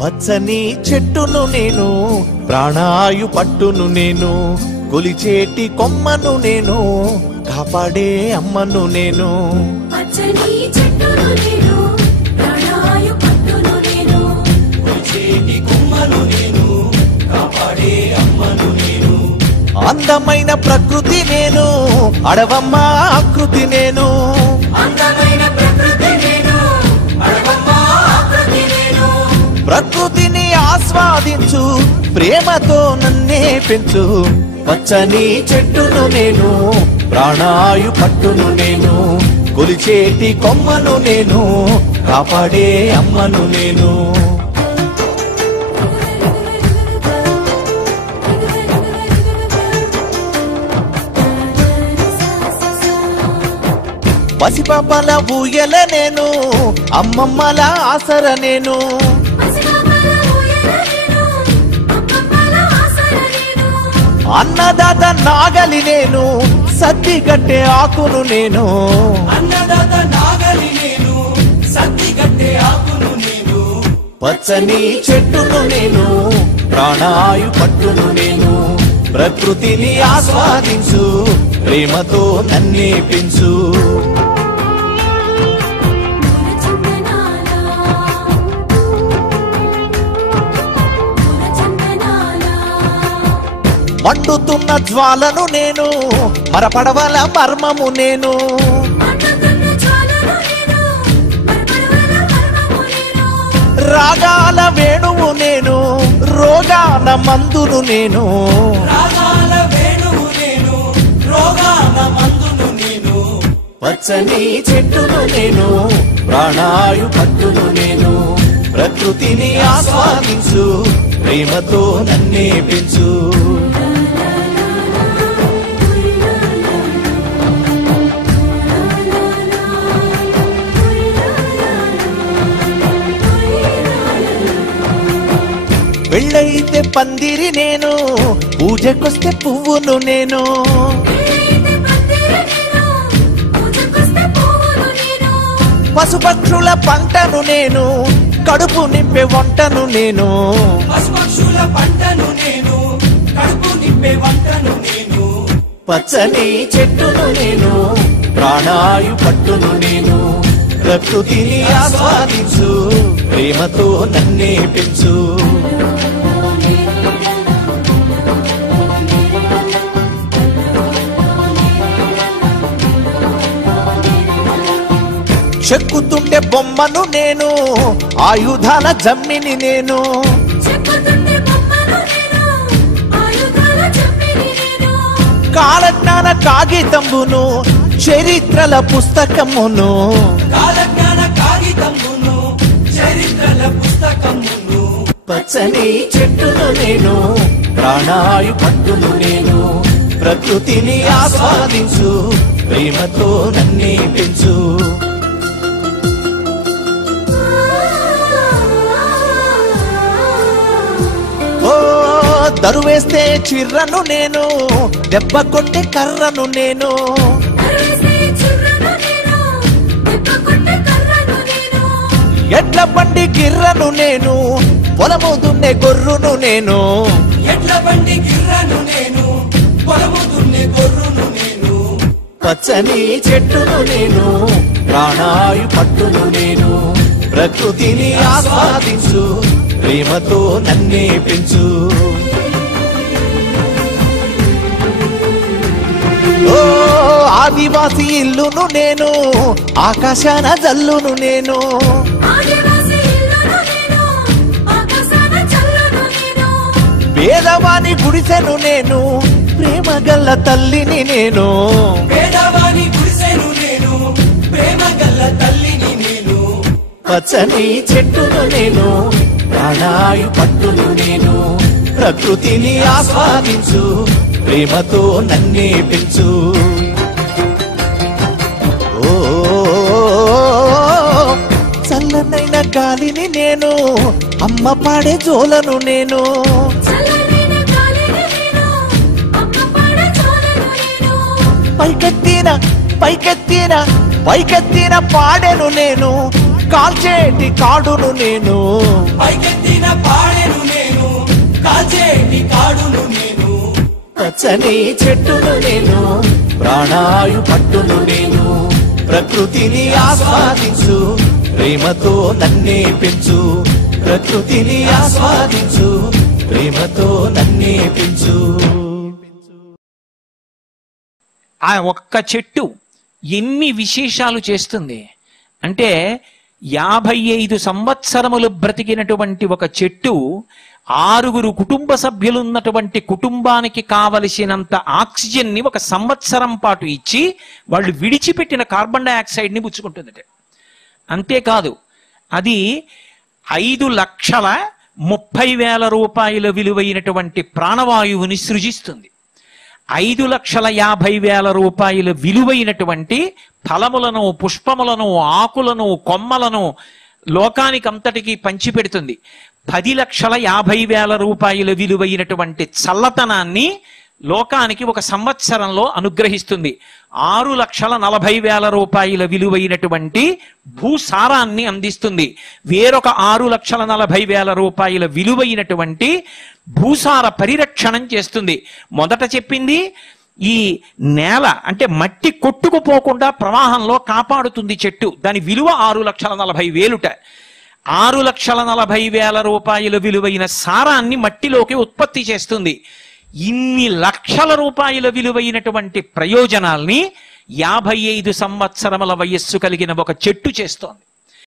పచ్చని చెట్టును నేను, ప్రాణాయు పట్టును నేను, కొలిచేటి కొమ్మను నేను, కాపాడే అమ్మను నేను. పచ్చని చెట్టును నేను, ప్రాణాయు పట్టును నేను, కొలిచేటి కొమ్మను నేను, కాపాడే అమ్మను నేను. అందమైన ప్రకృతి నేను, అడవమ్మ ఆకృతి నేను. అందమైన ప్రకృతి నేను, అడవమ్మ ఆకృతి నేను. ప్రకృతిని ఆస్వాదించు, ప్రేమతో నన్నే పెంచు. పచ్చని చెట్టును నేను, ప్రాణాయు పట్టును నేను, కొలిచేటి కొమ్మను నేను, కాపాడే అమ్మను నేను. పసిపాపల ఊయల నేను, అమ్మమ్మల ఆసర నేను. అన్నదాత నాగలి నేను, సద్ది కట్టే ఆకును నేను. అన్నదాత నాగలి నేను, సద్ది కట్టే ఆకును నేను. పచ్చని చెట్టును నేను, ప్రాణాయు పట్టును నేను, ప్రకృతిని ఆస్వాదించు, ప్రేమతో నన్నే పెంచు. మండుతున్న జ్వాలను నేను, మరపడవల మర్మము నేను. రాగాల వేణువు నేను, రోగాల మందును నేను. రాగాల వేణువు నేను, రోగాల మందును నేను. పచ్చని చెట్టును నేను, ప్రాణాయు పట్టును నేను, ప్రకృతిని ఆస్వాదించు, ప్రేమతో నన్నే పెంచు. పెళ్ళైతే పందిరి నేను, పూజకొస్తే పువ్వును నేను. పశుపక్షుల పంటను నేను, కడుపు నింపే వంటను నేను. పశుపక్షుల పంటను నేను, కడుపు నింపే వంటను నేను. పచ్చని చెట్టును నేను, ప్రాణాయు పట్టును నేను, ప్రకృతిని ఆస్వాదించు, ప్రేమతో నన్నే పెంచు. చెక్కుతుంటే బొమ్మను నేను, ఆయుధాల జమ్మిని నేను. కాలజ్ఞాన కాగితంబును, చరిత్రల పుస్తకమును. కాలజ్ఞాన కాగితమును, చరిత్రల పుస్తకమును. పచ్చని చెట్టును నేను, ప్రాణాయు పట్టును నేను, ప్రకృతిని ఆస్వాదించు, ప్రేమతో నన్నే పెంచు. ఓ దరువేస్తే చిర్రను నేను, దెబ్బ కొట్టే కర్రను నేను. ఎడ్ల బండి గిర్రను నేను, పొలము దున్నే గొర్రును నేను. ఎడ్ల బండి గిర్రను నేను, పొలము దున్నే గొర్రును నేను. పచ్చని చెట్టును నేను, ప్రాణాయు పట్టును నేను, ప్రకృతిని ఆస్వాదించు, ప్రేమతో నన్నే పెంచు. ఓ ఆదివాసి ఇల్లును నేను, ఆకాశాన జల్లును నేను. పేదవాని గుడిసెను నేను, ప్రేమ గల్ల తల్లిని నేను. పేదవాని గుడిసెను నేను, ప్రేమ గల్ల తల్లిని నేను. పచ్చని చెట్టును నేను, ప్రాణాయు పట్టును నేను, ప్రకృతిని ఆస్వాదించు, ప్రేమతో నన్నే పెంచు. ఓ చల్లనైన గాలిని నేను, అమ్మ పాడే జోలను నేను. పైకెత్తిన పైకెత్తిన పైకెత్తిన పాడెను నేను, కాల్చేటి కాడును నేను, పైకెత్తిన పాడెను నేను, కాల్చేటి కాడును నేను. పచ్చని చెట్టును నేను, ప్రాణాయు పట్టును నేను. ప్రకృతిని ఆస్వాదించు, ప్రేమతో నన్నే పెంచు. ప్రకృతిని ఆస్వాదించు, ప్రేమతో నన్నే పెంచు. ఆ ఒక్క చెట్టు ఎన్ని విశేషాలు చేస్తుంది అంటే 55 సంవత్సరములు బ్రతికినటువంటి ఒక చెట్టు 6 కుటుంబ సభ్యులున్నటువంటి కుటుంబానికి కావలసినంత ఆక్సిజన్ని 1 సంవత్సరం పాటు ఇచ్చి వాళ్ళు విడిచిపెట్టిన కార్బన్ డైఆక్సైడ్ని పుచ్చుకుంటుంది. అంతేకాదు అది 5,30,000 రూపాయల విలువైనటువంటి ప్రాణవాయువుని సృజిస్తుంది. 5,50,000 రూపాయల విలువైనటువంటి ఫలములను, పుష్పములను, ఆకులను, కొమ్మలను లోకానికంతటికీ పంచిపెడుతుంది. 10,50,000 రూపాయల విలువైనటువంటి చల్లతనాన్ని లోకానికి 1 సంవత్సరంలో అనుగ్రహిస్తుంది. 6,40,000 రూపాయల విలువైనటువంటి భూసారాన్ని అందిస్తుంది. వేరొక 6,40,000 రూపాయల విలువైనటువంటి భూసార పరిరక్షణం చేస్తుంది. మొదట చెప్పింది ఈ నేల అంటే మట్టి కొట్టుకుపోకుండా ప్రవాహంలో కాపాడుతుంది చెట్టు. దాని విలువ 6,40,000. 6,40,000 రూపాయల విలువైన సారాన్ని మట్టిలోకి ఉత్పత్తి చేస్తుంది. ఇన్ని లక్షల రూపాయల విలువైనటువంటి ప్రయోజనాల్ని 55 సంవత్సరముల వయస్సు కలిగిన ఒక చెట్టు చేస్తోంది.